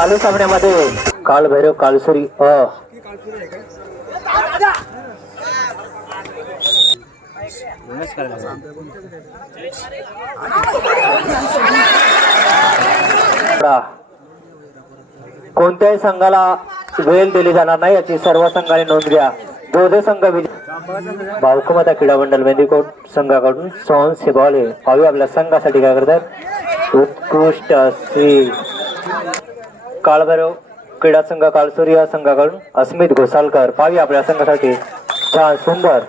चालू सामन्यामध्ये. काल भैरव कालसुरी अ. कोणत्याही संघाला वेळ दिली जाणार नाही याची सर्व संघाने नोंद घ्या. दोघे संघ विजय भावकुमाता क्रीडा मंडळ मेंदीकोट संघाकडून सोहन सिबाले पावी आपल्या संघासाठी काय करतात? उत्कृष्ट अशी काळभैरव क्रीडा संघ कालसुरी या संघाकडून अस्मित घोसालकर पावी आपल्या संघासाठी. छान सुंदर.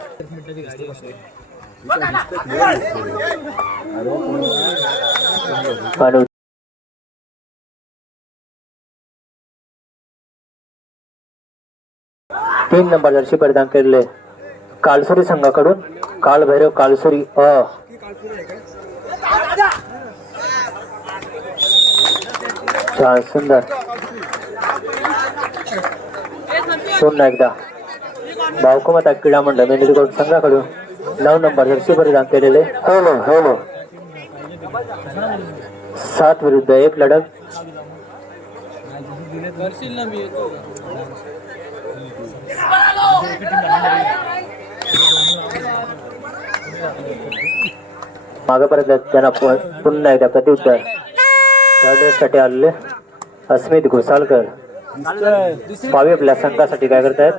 तीन नंबर जर्सी परिधान केलेले कालसुरी संघाकडून कालभैरव कालसुरी अ. छान सुंदर पुन्हा एकदा भावकुमाता क्रीडा मंडळ मेंढरीकोट संघाकडून नऊ नंबर जर्सी परिधान केलेले हो ना हो ना सात विरुद्ध एक लढत मागे परत त्यांना पुन्हा एकदा प्रत्युत्तरसाठी आलेले अस्मित घोसाळकर. पावी आपल्या संघासाठी काय करतायत?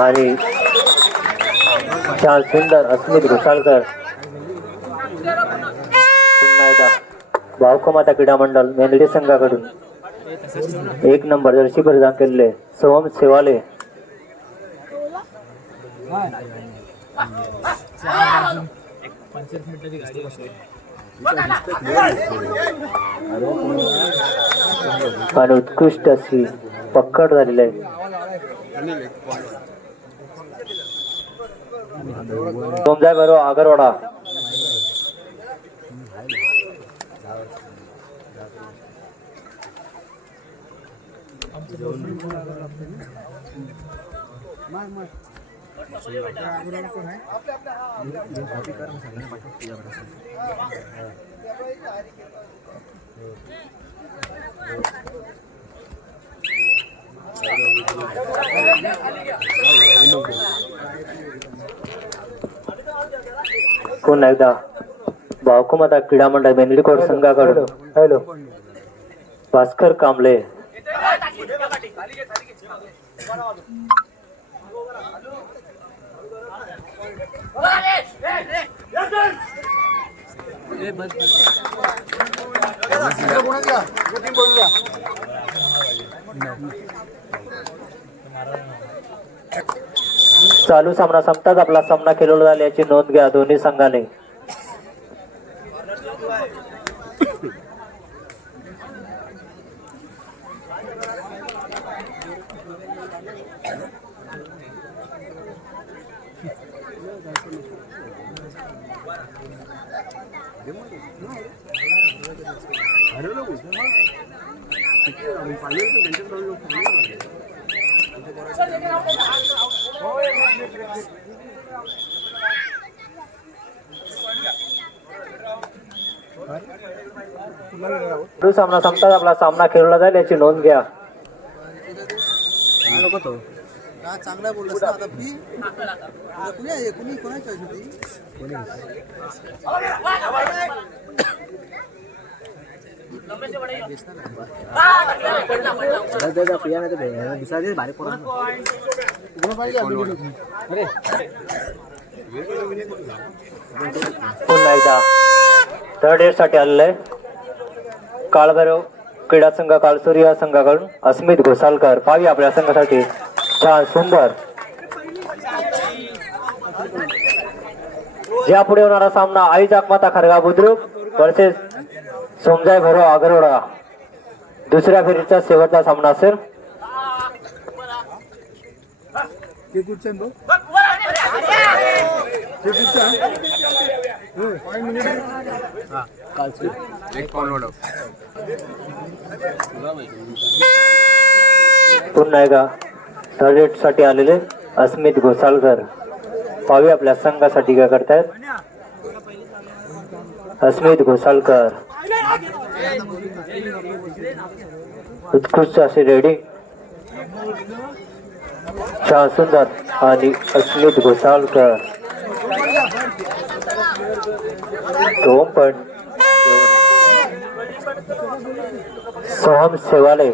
आणि छान सुंदर अस्मित घोसाळकर. पुन्हा एकदा भावकमाता क्रीडा मंडळ मेलडी संघाकडून. एक नंबर जर्सी परिधान केलेले सोम सेवाले आणि उत्कृष्ट अशी पक्कड झालेली आहे. सोमजाय बरोबर आगरवाडा. पुन्हा एकदा भावकुमाता क्रीडा मंडळ बेंदलीकोट संघाकडून. हॅलो. भास्कर कांबळे. चालू सामना संपताच आपला सामना खेळवला झाल्याची नोंद घ्या दोन्ही संघाने. चालू सामना संपताच आपला सामना खेळला जाईल याची नोंद घ्या हा चांगला बोललास ना आता. फी आता कुणी आहे कुणी पुन्हा एकदा थर्ड इयरसाठी आलेलं आहे. काळभैरव क्रीडा संघ काळसुरी या संघाकडून अस्मित घोसालकर पावी आपल्या संघासाठी. छान सुंदर. ज्या पुढे होणारा सामना आई जाकमाता खरगा बुद्रुक वर्सेस सोमजाय भैरव आगरवाडा दुसऱ्या फेरीचा शेवटचा सामना असेल. पुन्हा एकदा थर्डसाठी आलेले अस्मित घोसाळकर. पाहूया आपल्या संघासाठी काय करतायत. अस्मित घोसाळकर उत्कृष्ट असे रेडिंग छान सुंदर आणि अस्मित पण. सोहम सेवाले.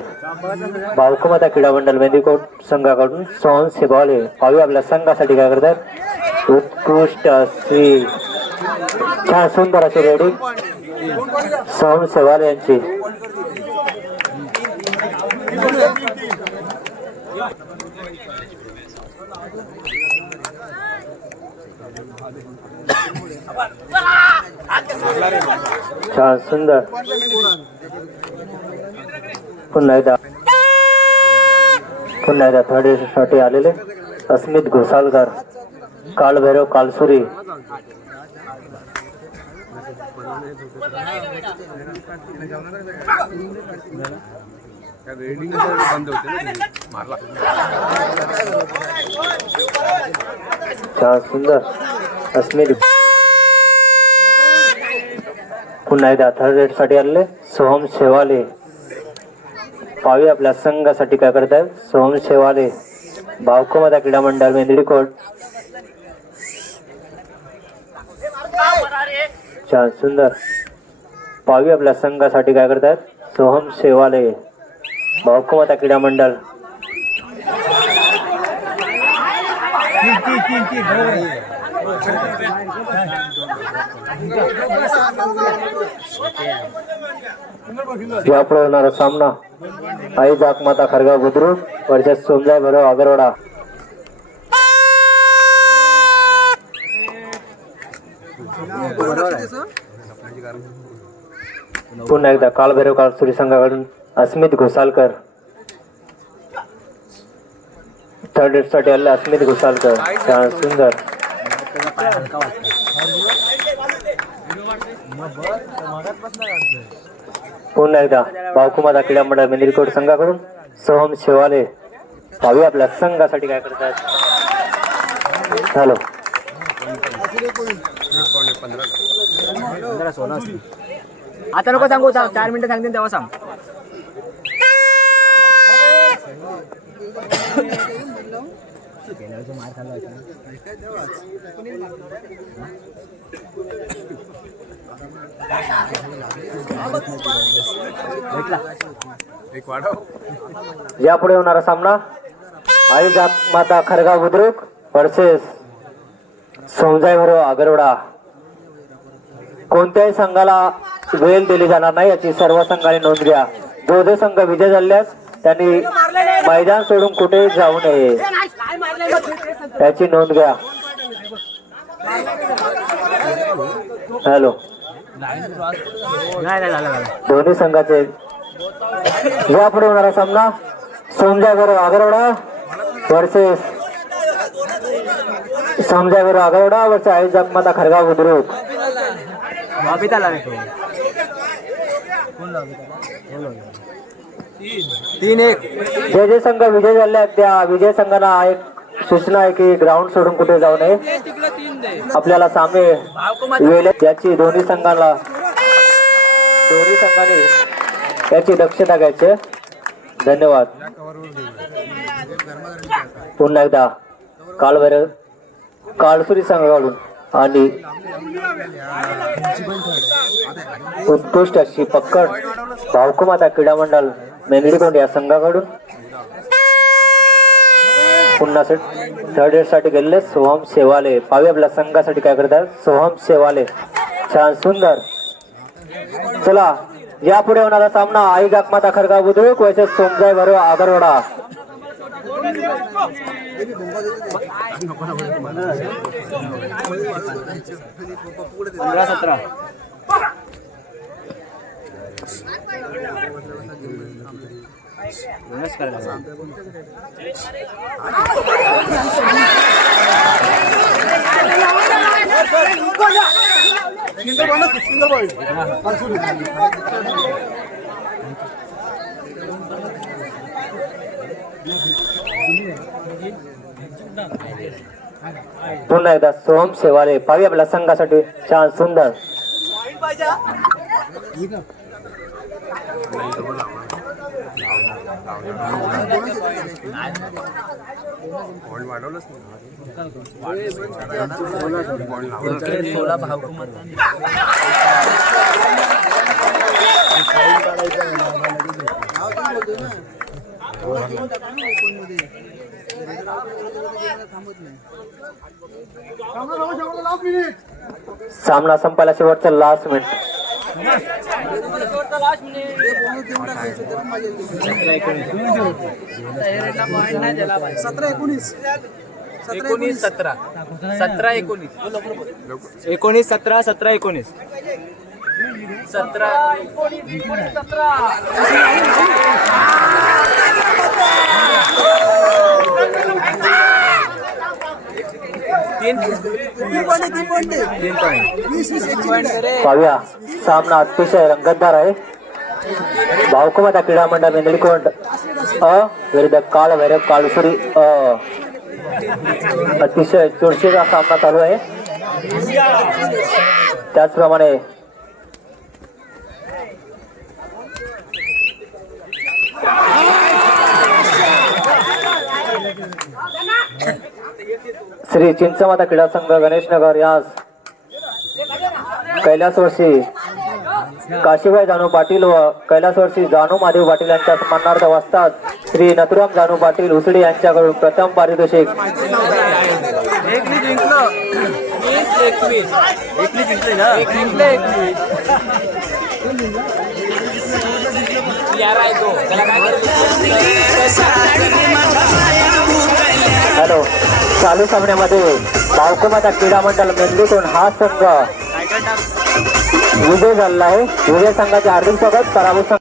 बालकुमाता क्रीडा मंडळ मेंदीकोट संघाकडून सोहम सेवाले. पाहूया आपल्या संघासाठी काय करतात उत्कृष्ट अशी छान सुंदर अशी रेडिंग सोहम सेवाल यांची. छान सुंदर. पुन्हा एकदा. पुन्हा एकदा थर्डसाठी आलेले. अस्मित घोसालकर काळभैरव कालसुरी छान सुंदर. अस्मित पुन्हा एकदा थर्डसाठी आले सोहम शेवाले. पावी आपल्या संघासाठी काय करतायत. सोहम शेवाले भावकोमाता क्रीडा मंडळ मेंदडीकोट छान सुंदर. पावी आपल्या संघासाठी काय करतायत. सोहम सेवालय भावकुमाता क्रीडा मंडळ. यापुढे होणारा सामना आई जाकमाता खरगाव बुद्रुक वर्षात सोमजा भरो आगरवाडा. पुन्हा एकदा काळभैरव काळसुरी संघाकडून अस्मित घोसालकर. थर्डसाठी आले अस्मित घोसालकर. सुंदर. पुन्हा एकदा भावकुमाता क्रीडा मंडळ मेंदिरकोट संघाकडून सोहम शेवाले. भावी आपल्या संघासाठी काय करतात. हॅलो. आता नको सांगू सांग चार मिनिटं सांगते तेव्हा सांग. यापुढे होणारा सामना आई जात माता खरगाव बुद्रुक वर्सेस सोमजाई भरो आगरवडा. कोणत्याही संघाला वेळ दिली जाणार नाही याची सर्व संघाने नोंद घ्या. दोघे संघ विजय झाल्यास त्यांनी मैदान सोडून कुठेही जाऊ नये. त्याची नोंद घ्या. हॅलो. दोन्ही संघाचे. यापुढे होणारा सामना सोमजा बरोबर आगरवडा वर्सेस सोमजा बरोबर आगरवडा वर्सेस आई जगमाता खरगाव बुद्रुक तीन एक. जे जे संघ विजय झाले आहेत त्या. विजय संघांना एक सूचना आहे की ग्राउंड सोडून कुठे जाऊ नये. आपल्याला सामने वेळ याची दोन्ही संघाला दोन्ही संघाने याची दक्षता घ्यायची. धन्यवाद. पुन्हा एकदा. कालभैरव काळसुरी संघाकडून आणि उत्कृष्ट अशी पक्कड भावकुमाता क्रीडा मंडळ मेंगडीकोंड या संघाकडून. पुन्हा सेट थर्ड एडसाठी गेलेले सोहम सेवाले पावी आपल्या संघासाठी काय करतात. सोहम सेवाले छान सुंदर. चला यापुढे होणारा सामना आई जाकमाता खरगाव बुद्रुक वैसे सोमजाय भरो आगरवाडा. पंधरा सतरा पुन्हा एकदा सोहम शेवाळे पावी आपल्या संघासाठी. छान सुंदर. वाढवलंच बॉल सामना संपायला शेवटचा लास्ट मिनिट तर सतरा एकोणीस एकोणीस सतरा. सतरा एकोणीस. एकोणीस सतरा सतरा एकोणीस. सतरा. तीन. तीन पॉईंट पाहूया. सामना अतिशय रंगतदार आहे. भावकुमाता क्रीडा मंडळ मेंदळीकोंड. अ विरुद्ध काळ भैरव काळसुरी. अ अतिशय चुरशीचा सामना चालू आहे. त्याचप्रमाणे श्री चिंचमाता क्रीडा संघ गणेशनगर यास कैलासवर्षी काशीबाई जानू पाटील व कैलासवर्षी जानू महादेव पाटील यांच्या सन्मानार्थ वाजतात. श्री नथुराम जानू पाटील उसडे यांच्याकडून प्रथम पारितोषिक. हॅलो. चालू सामन्यामध्ये भावकुमाता क्रीडा मंडळ मेंदूतून हा संघ विजय झालेला आहे. विजय संघाचे हार्दिक स्वागत. पराभूत